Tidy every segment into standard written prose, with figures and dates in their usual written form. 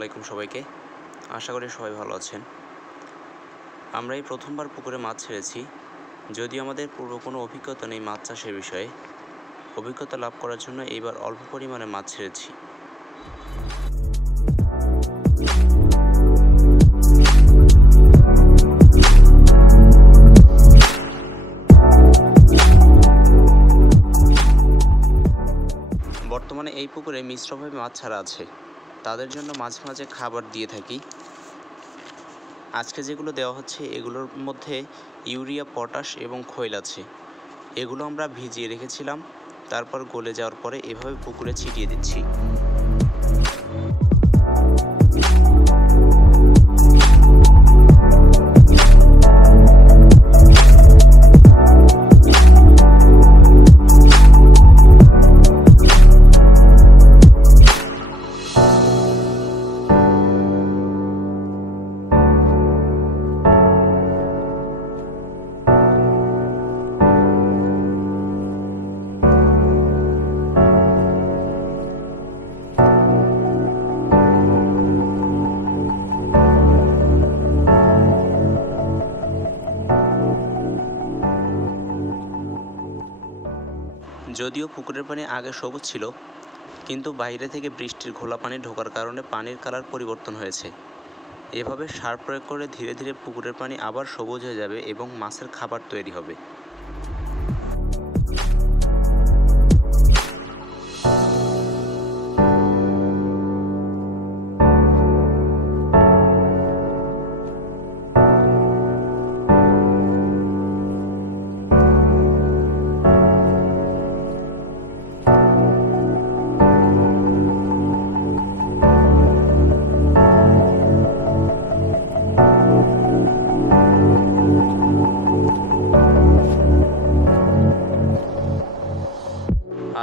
আলাইকুম সবাইকে। আশা করি সবাই ভালো আছেন। আমরা এই প্রথমবার পুকুরে মাছ ছেড়েছি। যদিও আমাদের পূর্ব কোনো অভিজ্ঞতা নেই মাছ চাষের বিষয়ে, অভিজ্ঞতা লাভ করার জন্য এইবার অল্প পরিমাণে মাছ ছেড়েছি। বর্তমানে এই পুকুরে মিশ্রভাবে মাছ ছাড়া আছে, তাদের জন্য মাঝে মাঝে খাবার দিয়ে থাকি। আজকে যেগুলো দেওয়া হচ্ছে এগুলোর মধ্যে ইউরিয়া, পটাশ এবং খৈল আছে। এগুলো আমরা ভিজিয়ে রেখেছিলাম, তারপর গলে যাওয়ার পরে এভাবে পুকুরে ছিটিয়ে দিচ্ছি। যদিও পুকুরের পানি আগে সবুজ ছিল, কিন্তু বাইরে থেকে বৃষ্টির ঘোলা পানি ঢোকার কারণে পানির কালার পরিবর্তন হয়েছে। এভাবে সার প্রয়োগ করে ধীরে ধীরে পুকুরের পানি আবার সবুজ হয়ে যাবে এবং মাছের খাবার তৈরি হবে।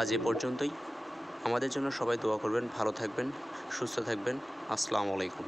আজ এ পর্যন্তই। আমাদের জন্য সবাই দোয়া করবেন, ভালো থাকবেন, সুস্থ থাকবেন। আসসালামু আলাইকুম।